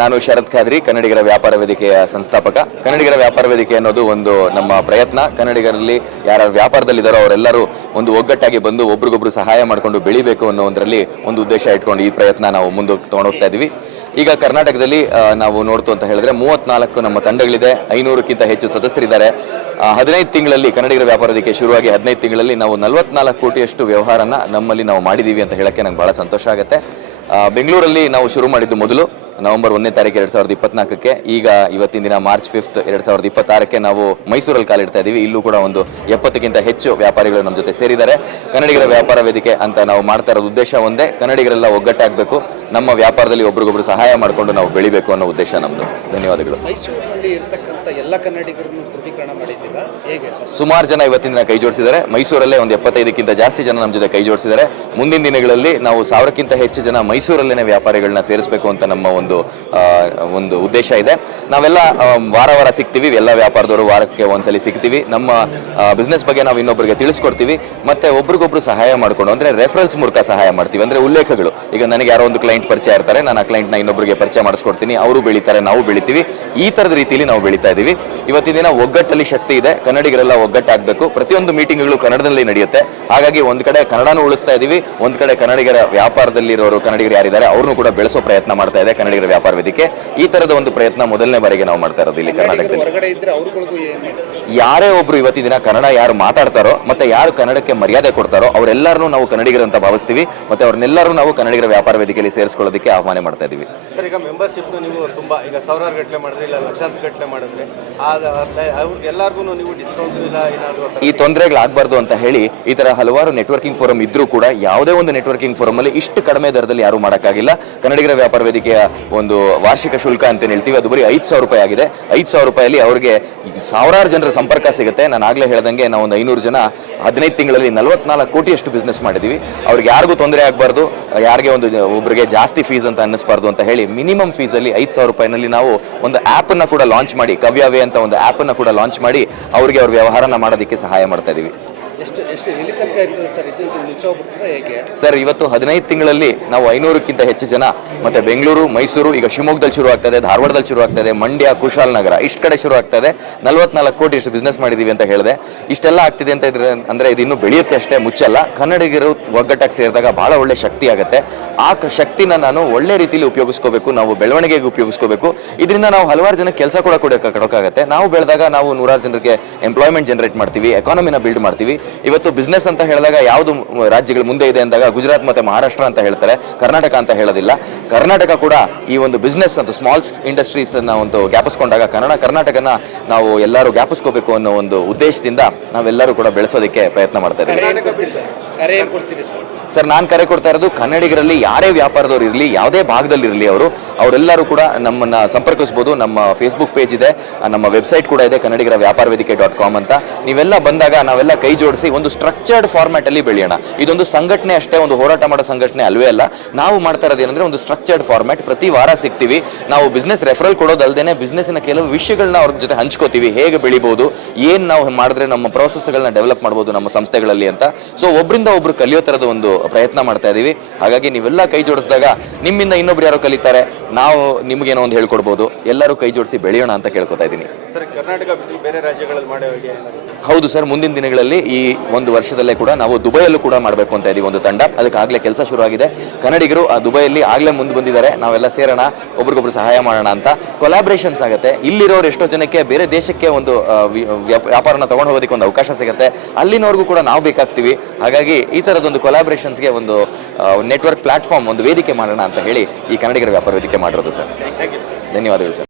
ನಾನು ಶರತ್ ಖಾದ್ರಿ, ಕನ್ನಡಿಗರ ವ್ಯಾಪಾರ ವೇದಿಕೆಯ ಸಂಸ್ಥಾಪಕ. ಕನ್ನಡಿಗರ ವ್ಯಾಪಾರ ವೇದಿಕೆ ಅನ್ನೋದು ಒಂದು ನಮ್ಮ ಪ್ರಯತ್ನ. ಕನ್ನಡಿಗರಲ್ಲಿ ಯಾರು ವ್ಯಾಪಾರದಲ್ಲಿದ್ದಾರೋ ಅವರೆಲ್ಲರೂ ಒಂದು ಒಗ್ಗಟ್ಟಾಗಿ ಬಂದು ಒಬ್ರಿಗೊಬ್ರು ಸಹಾಯ ಮಾಡಿಕೊಂಡು ಬೆಳಿಬೇಕು ಅನ್ನೋ ಒಂದರಲ್ಲಿ ಒಂದು ಉದ್ದೇಶ ಇಟ್ಕೊಂಡು ಈ ಪ್ರಯತ್ನ ನಾವು ಮುಂದಕ್ಕೆ ತಗೊಂಡೋಗ್ತಾ ಇದ್ದೀವಿ. ಈಗ ಕರ್ನಾಟಕದಲ್ಲಿ ನಾವು ನೋಡ್ತು ಅಂತ ಹೇಳಿದ್ರೆ 34 ನಮ್ಮ ತಂಡಗಳಿದೆ, 500ಕ್ಕಿಂತ ಹೆಚ್ಚು ಸದಸ್ಯರಿದ್ದಾರೆ. 15 ತಿಂಗಳಲ್ಲಿ ಕನ್ನಡಿಗರ ವ್ಯಾಪಾರ ವೇದಿಕೆ ಶುರುವಾಗಿ 15 ತಿಂಗಳಲ್ಲಿ ನಾವು 44 ಕೋಟಿಯಷ್ಟು ವ್ಯವಹಾರನ ನಮ್ಮಲ್ಲಿ ನಾವು ಮಾಡಿದ್ದೀವಿ ಅಂತ ಹೇಳಕ್ಕೆ ನಂಗೆ ಬಹಳ ಸಂತೋಷ ಆಗುತ್ತೆ. ಬೆಂಗಳೂರಲ್ಲಿ ನಾವು ಶುರು ಮಾಡಿದ್ದು ಮೊದಲು ನವೆಂಬರ್ 1ನೇ ತಾರೀಕು 2024ಕ್ಕೆ. ಈಗ ಇವತ್ತಿನ ದಿನ ಮಾರ್ಚ್ 5 2026ಕ್ಕೆ ನಾವು ಮೈಸೂರಲ್ಲಿ ಕಾಲಿಡ್ತಾ ಇದ್ದೀವಿ. ಇಲ್ಲೂ ಕೂಡ ಒಂದು 70ಕ್ಕಿಂತ ಹೆಚ್ಚು ವ್ಯಾಪಾರಿಗಳು ನಮ್ಮ ಜೊತೆ ಸೇರಿದ್ದಾರೆ. ಕನ್ನಡಿಗರ ವ್ಯಾಪಾರ ವೇದಿಕೆ ಅಂತ ನಾವು ಮಾಡ್ತಾ ಇರೋದು ಉದ್ದೇಶ ಒಂದೇ, ಕನ್ನಡಿಗರೆಲ್ಲ ಒಗ್ಗಟ್ಟಾಗಬೇಕು, ನಮ್ಮ ವ್ಯಾಪಾರದಲ್ಲಿ ಒಬ್ರಿಗೊಬ್ರು ಸಹಾಯ ಮಾಡಿಕೊಂಡು ನಾವು ಬೆಳಿಬೇಕು ಅನ್ನೋ ಉದ್ದೇಶ ನಮ್ಮದು. ಧನ್ಯವಾದಗಳು. ಮೈಸೂರಿನಲ್ಲಿ ಇರತಕ್ಕಂಥ ಎಲ್ಲ ಕನ್ನಡಿಗರನ್ನು ಕ್ರೋಢೀಕರಣ ಮಾಡಿದ್ದೀರಾ ಹೇಗೆ? ಸುಮಾರು ಜನ ಇವತ್ತಿನ ದಿನ ಕೈ ಜೋಡಿಸಿದ್ದಾರೆ. ಮೈಸೂರಲ್ಲೇ ಒಂದು 75ಕ್ಕಿಂತ ಜಾಸ್ತಿ ಜನ ನಮ್ಮ ಜೊತೆ ಕೈ ಜೋಡಿಸಿದ್ದಾರೆ. ಮುಂದಿನ ದಿನಗಳಲ್ಲಿ ನಾವು 1000ಕ್ಕಿಂತ ಹೆಚ್ಚು ಜನ ಮೈಸೂರಲ್ಲೇ ವ್ಯಾಪಾರಿಗಳನ್ನ ಸೇರಿಸಬೇಕು ಅಂತ ನಮ್ಮ ಒಂದು ಉದ್ದೇಶ ಇದೆ. ನಾವೆಲ್ಲ ವಾರ ಸಿಗ್ತೀವಿ, ಎಲ್ಲ ವ್ಯಾಪಾರದವರು ವಾರಕ್ಕೆ ಒಂದ್ಸಲಿ ಸಿಗ್ತೀವಿ. ನಮ್ಮ ಬಿಸ್ನೆಸ್ ಬಗ್ಗೆ ನಾವು ಇನ್ನೊಬ್ಬರಿಗೆ ತಿಳಿಸ್ಕೊಡ್ತೀವಿ, ಮತ್ತೆ ಒಬ್ರಿಗೊಬ್ರು ಸಹಾಯ ಮಾಡ್ಕೊಂಡು ಅಂದ್ರೆ ರೆಫರೆನ್ಸ್ ಮೂಲಕ ಸಹಾಯ ಮಾಡ್ತೀವಿ. ಅಂದ್ರೆ ಉಲ್ಲೇಖಗಳು, ಈಗ ನನಗೆ ಯಾರೋ ಒಂದು ಕ್ಲೈಂಟ್ ಪರಿಚಯ ಇರ್ತಾರೆ, ನಾನು ಆ ಕ್ಲೈಂಟ್ನ ಇನ್ನೊಬ್ಬರಿಗೆ ಪರಿಚಯ ಮಾಡಿಸ್ಕೊಡ್ತೀನಿ, ಅವರು ಬೆಳೀತಾರೆ, ನಾವು ಬೆಳಿತೀವಿ. ಈ ತರದ ರೀತಿಯಲ್ಲಿ ನಾವು ಬೆಳೀತಾ ಇದ್ದೀವಿ. ಇವತ್ತಿನ ದಿನ ಒಗ್ಗಟ್ಟಲ್ಲಿ ಶಕ್ತಿ ಇದೆ, ಕನ್ನಡಿಗರೆಲ್ಲ ಒಗ್ಗಟ್ಟಾಗಬೇಕು. ಪ್ರತಿಯೊಂದು ಮೀಟಿಂಗ್ಗಳು ಕನ್ನಡದಲ್ಲಿ ನಡೆಯುತ್ತೆ. ಹಾಗಾಗಿ ಒಂದ್ ಕಡೆ ಕನ್ನಡನೂ ಉಳಿಸ್ತಾ ಇದೀವಿ, ಒಂದ್ ಕಡೆ ಕನ್ನಡಿಗರ ವ್ಯಾಪಾರದಲ್ಲಿರೋರು ಕನ್ನಡಿಗರು ಯಾರಿದ್ದಾರೆ ಅವ್ರನ್ನೂ ಕೂಡ ಬೆಳೆಸೋ ಪ್ರಯತ್ನ ಮಾಡ್ತಾ ಇದೆ ಕನ್ನಡಿಗರ ವ್ಯಾಪಾರ ವೇದಿಕೆ. ಈ ತರದ ಒಂದು ಪ್ರಯತ್ನ ಮೊದಲನೇ ಬಾರಿಗೆ ನಾವು ಮಾಡ್ತಾ ಇರೋದು ಇಲ್ಲಿ ಕರ್ನಾಟಕದಲ್ಲಿ. ಯಾರೇ ಒಬ್ರು ಇವತ್ತಿನ ದಿನ ಕನ್ನಡ ಯಾರು ಮಾತಾಡ್ತಾರೋ ಮತ್ತೆ ಯಾರು ಕನ್ನಡಕ್ಕೆ ಮರ್ಯಾದೆ ಕೊಡ್ತಾರೋ ಅವರೆಲ್ಲರೂ ನಾವು ಕನ್ನಡಿಗರು ಅಂತ ಭಾವಿಸ್ತೀವಿ. ಮತ್ತೆ ಅವ್ರನ್ನೆಲ್ಲರೂ ನಾವು ಕನ್ನಡಿಗರ ವ್ಯಾಪಾರ ವೇದಿಕೆಯಲ್ಲಿ ಸೇರಿಸ್ಕೊಳ್ಳೋದಕ್ಕೆ ಆಹ್ವಾನ ಮಾಡ್ತಾ ಇದೀವಿ. ಸರ್, ಈಗ ಮೆಂಬರ್ಶಿಪ್ ನೀವು ತುಂಬಾ ಈಗ ಸಾವಿರಾರು ಗಟ್ಟಲೆ ಮಾಡಿದ್ರೆ ಇಲ್ಲ ಲಕ್ಷಾಂತರ ಗಟ್ಟಲೆ ಮಾಡಿದ್ರೆ ಎಲ್ಲರಿಗೂ ನೀವು ಡಿಸ್ಕೌಂಟ್ ಇಲ್ಲ ಏನಾದ್ರು ಈ ತೊಂದರೆಗಳಾಗಬಾರ್ದು ಅಂತ ಹೇಳಿ ಈ ತರ ಹಲವಾರು ನೆಟ್ವರ್ಕಿಂಗ್ ಫೋರಂ ಇದ್ರೂ ಕೂಡ ಯಾವುದೇ ಒಂದು ನೆಟ್ವರ್ಕಿಂಗ್ ಫೋರಂ ಅಲ್ಲಿ ಇಷ್ಟು ಕಡಿಮೆ ದರದಲ್ಲಿ ಯಾರು ಮಾಡೋಕ್ಕಾಗಿಲ್ಲ. ಕನ್ನಡಿಗರ ವ್ಯಾಪಾರ ವೇದಿಕೆಯ ಒಂದು ವಾರ್ಷಿಕ ಶುಲ್ಕ ಅಂತ ಹೇಳ್ತೀವಿ, ಅದು ಬರೀ 5,000 ರೂಪಾಯಿ ಆಗಿದೆ. 5,000 ರೂಪಾಯಲ್ಲಿ ಅವರಿಗೆ ಸಾವಿರಾರು ಜನರ ಸಂಪರ್ಕ ಸಿಗುತ್ತೆ. ನಾನು ಆಗ್ಲೇ ಹೇಳ್ದಂಗೆ ನಾವು ಒಂದು 500 ಜನ 15 ತಿಂಗಳಲ್ಲಿ 44 ಕೋಟಿಯಷ್ಟು ಬಿಸ್ನೆಸ್ ಮಾಡಿದೀವಿ. ಅವ್ರಿಗೆ ಯಾರಿಗೂ ತೊಂದರೆ ಆಗಬಾರ್ದು, ಯಾರಿಗೆ ಒಬ್ಬರಿಗೆ ಜಾಸ್ತಿ ಫೀಸ್ ಅಂತ ಅನ್ನಿಸ್ಬಾರ್ದು ಅಂತ ಹೇಳಿ ಮಿನಿಮಮ್ ಫೀಸ್ ಅಲ್ಲಿ 5,000 ರೂಪಾಯಿನಲ್ಲಿ ನಾವು ಒಂದು ಆಪ್ ಅನ್ನ ಕೂಡ ಲಾಂಚ್ ಮಾಡಿ, ಕವ್ಯವೇ ಅಂತ ಒಂದು ಆಪ್ ಅನ್ನ ಕೂಡ ಲಾಂಚ್ ಮಾಡಿ ಅವರಿಗೆ ಅವ್ರ ವ್ಯವಹಾರನ ಮಾಡೋದಕ್ಕೆ ಸಹಾಯ ಮಾಡ್ತಾ ಇದೀವಿ. ಸರ್, ಇವತ್ತು 15 ತಿಂಗಳಲ್ಲಿ ನಾವು 500ಕ್ಕಿಂತ ಹೆಚ್ಚು ಜನ ಮತ್ತೆ ಬೆಂಗಳೂರು, ಮೈಸೂರು, ಈಗ ಶಿವಮೊಗ್ಗದಲ್ಲಿ ಶುರು ಆಗ್ತಾ ಇದೆ, ಧಾರವಾಡದಲ್ಲಿ ಶುರು ಆಗ್ತಾ ಇದೆ, ಮಂಡ್ಯ, ಕುಶಾಲನಗರ, ಇಷ್ಟು ಕಡೆ ಶುರು ಆಗ್ತಾ ಇದೆ. 44 ಕೋಟಿ ಇಷ್ಟು ಬಿಸ್ನೆಸ್ ಮಾಡಿದೀವಿ ಅಂತ ಹೇಳಿದೆ. ಇಷ್ಟೆಲ್ಲ ಆಗ್ತಿದೆ ಅಂತ ಇದ್ರೆ ಅಂದ್ರೆ ಇದು ಇನ್ನೂ ಬೆಳೆಯುತ್ತೆ ಅಷ್ಟೇ, ಮುಚ್ಚಲ್ಲ. ಕನ್ನಡಿಗರು ಒಗ್ಗಟ್ಟಾಗಿ ಸೇರಿದಾಗ ಬಹಳ ಒಳ್ಳೆ ಶಕ್ತಿ ಆಗುತ್ತೆ. ಆ ಶಕ್ತಿನ ನಾನು ಒಳ್ಳೆ ರೀತಿಯಲ್ಲಿ ಉಪಯೋಗಿಸ್ಕೋಬೇಕು, ನಾವು ಬೆಳವಣಿಗೆಗೆ ಉಪಯೋಗಿಸ್ಕೋಬೇಕು. ಇದರಿಂದ ನಾವು ಹಲವಾರು ಜನಕ್ಕೆ ಕೆಲಸ ಕೂಡ ಕೊಡೋಕ್ಕಾಗತ್ತೆ. ನಾವು ಬೆಳೆದಾಗ ನಾವು 100 ಜನರಿಗೆ ಎಂಪ್ಲಾಯ್ಮೆಂಟ್ ಜನರೇಟ್ ಮಾಡ್ತೀವಿ, ಎಕಾನಮಿನ ಬಿಲ್ಡ್ ಮಾಡ್ತೀವಿ. ಇವತ್ತು ಬಿಸ್ನೆಸ್ ಅಂತ ಹೇಳಿದಾಗ ಯಾವುದು ರಾಜ್ಯಗಳು ಮುಂದೆ ಇದೆ ಅಂದಾಗ ಗುಜರಾತ್ ಮತ್ತೆ ಮಹಾರಾಷ್ಟ್ರ ಅಂತ ಹೇಳ್ತಾರೆ, ಕರ್ನಾಟಕ ಅಂತ ಹೇಳೋದಿಲ್ಲ. ಕರ್ನಾಟಕ ಕೂಡ ಈ ಒಂದು ಬಿಸ್ನೆಸ್ ಅಂತ ಸ್ಮಾಲ್ ಇಂಡಸ್ಟ್ರೀಸ್ ಅನ್ನ ಒಂದು ಜ್ಞಾಪಿಸ್ಕೊಂಡಾಗ ಕರ್ನಾಟಕನ ನಾವು ಎಲ್ಲರೂ ಜ್ಞಾಪಿಸ್ಕೋಬೇಕು ಅನ್ನೋ ಒಂದು ಉದ್ದೇಶದಿಂದ ನಾವೆಲ್ಲರೂ ಕೂಡ ಬೆಳೆಸೋದಕ್ಕೆ ಪ್ರಯತ್ನ ಮಾಡ್ತಾ ಇದ್ದೀವಿ. ಸರ್, ನಾನು ಕರೆ ಕೊಡ್ತಾ ಇರೋದು ಕನ್ನಡಿಗರಲ್ಲಿ ಯಾರೇ ವ್ಯಾಪಾರದವ್ರು ಇರಲಿ, ಯಾವುದೇ ಭಾಗದಲ್ಲಿ ಇರಲಿ, ಅವರೆಲ್ಲರೂ ಕೂಡ ನಮ್ಮನ್ನ ಸಂಪರ್ಕಿಸಬಹುದು. ನಮ್ಮ ಫೇಸ್ಬುಕ್ ಪೇಜ್ ಇದೆ, ನಮ್ಮ ವೆಬ್ಸೈಟ್ ಕೂಡ ಇದೆ, ಕನ್ನಡಿಗರ ವ್ಯಾಪಾರ ವೇದಿಕೆ .com ಅಂತ. ನೀವೆಲ್ಲ ಬಂದಾಗ ನಾವೆಲ್ಲ ಕೈ ಜೋಡಿಸಿ ಒಂದು ಸ್ಟ್ರಕ್ಚರ್ಡ್ ಫಾರ್ಮ್ಯಾಟ್ ಅಲ್ಲಿ ಬೆಳೆಯೋಣ. ಇದೊಂದು ಸಂಘಟನೆ ಅಷ್ಟೇ, ಒಂದು ಹೋರಾಟ ಮಾಡೋ ಸಂಘಟನೆ ಅಲ್ವೇ ಅಲ್ಲ. ನಾವು ಮಾಡ್ತಾ ಇರೋದು ಏನಂದ್ರೆ ಒಂದು ಸ್ಟ್ರಕ್ಚರ್ಡ್ ಫಾರ್ಮ್ಯಾಟ್. ಪ್ರತಿ ವಾರ ಸಿಗ್ತೀವಿ, ನಾವು ಬಿಸ್ನೆಸ್ ರೆಫರಲ್ ಕೊಡೋದಲ್ದೇನೆ ಬಿಸ್ನೆಸ್ನ ಕೆಲವು ವಿಷಯಗಳನ್ನ ಅವ್ರ ಜೊತೆ ಹಂಚ್ಕೋತೀವಿ. ಹೇಗೆ ಬೆಳಿಬಹುದು, ಏನ್ ನಾವು ಮಾಡಿದ್ರೆ ನಮ್ಮ ಪ್ರೋಸೆಸ್ಗಳನ್ನ ಡೆವಲಪ್ ಮಾಡಬಹುದು ನಮ್ಮ ಸಂಸ್ಥೆಗಳಲ್ಲಿ ಅಂತ. ಸೊ ಒಬ್ರಿಂದ ಒಬ್ರು ಕಲಿಯೋ ತರದ ಒಂದು ಪ್ರಯತ್ನ ಮಾಡ್ತಾ ಇದೀವಿ. ಹಾಗಾಗಿ ನೀವೆಲ್ಲ ಕೈ ಜೋಡಿಸಿದಾಗ ನಿಮ್ಮಿಂದ ಇನ್ನೊಬ್ರು ಯಾರೋ ಕಲಿತಾರೆ, ನಾವು ನಿಮ್ಗೇನೋ ಒಂದು ಹೇಳ್ಕೊಡ್ಬೋದು. ಎಲ್ಲರೂ ಕೈ ಜೋಡಿಸಿ ಬೆಳೆಯೋಣ ಅಂತ ಕೇಳ್ಕೊತಾ ಇದ್ದೀನಿ. ಕರ್ನಾಟಕ ಬಿಟ್ಟು ಬೇರೆ ರಾಜ್ಯಗಳಲ್ಲಿ ಮಾಡೋ ಹಾಗೆ? ಹೌದು ಸರ್, ಮುಂದಿನ ದಿನಗಳಲ್ಲಿ ಈ ಒಂದು ವರ್ಷದಲ್ಲೇ ಕೂಡ ನಾವು ದುಬೈಯಲ್ಲೂ ಕೂಡ ಮಾಡಬೇಕು ಅಂತ ಇದೀವಿ ಒಂದು ತಂಡ. ಅದಕ್ಕಾಗಲೇ ಕೆಲಸ ಶುರು ಆಗಿದೆ. ಕನ್ನಡಿಗರು ಆ ದುಬೈಯಲ್ಲಿ ಆಗ್ಲೇ ಮುಂದೆ ಬಂದಿದ್ದಾರೆ. ನಾವೆಲ್ಲ ಸೇರೋಣ, ಒಬ್ರಿಗೊಬ್ರು ಸಹಾಯ ಮಾಡೋಣ ಅಂತ. ಕೊಲಾಬ್ರೇಷನ್ಸ್ ಆಗುತ್ತೆ. ಇಲ್ಲಿರೋರು ಎಷ್ಟೋ ಜನಕ್ಕೆ ಬೇರೆ ದೇಶಕ್ಕೆ ಒಂದು ವ್ಯಾಪಾರನ ತಗೊಂಡು ಹೋಗೋದಕ್ಕೆ ಒಂದು ಅವಕಾಶ ಸಿಗುತ್ತೆ. ಅಲ್ಲಿನವರೆಗೂ ಕೂಡ ನಾವು ಬೇಕಾಗ್ತೀವಿ. ಹಾಗಾಗಿ ಈ ತರದೊಂದು ಕೊಲಾಬ್ರೇಷನ್ಸ್ಗೆ ಒಂದು ನೆಟ್ವರ್ಕ್ ಪ್ಲಾಟ್ಫಾರ್ಮ್, ಒಂದು ವೇದಿಕೆ ಮಾಡೋಣ ಅಂತ ಹೇಳಿ ಈ ಕನ್ನಡಿಗರ ವ್ಯಾಪಾರ ವೇದಿಕೆ ಮಾಡಿರೋದು ಸರ್. ಧನ್ಯವಾದಗಳು ಸರ್.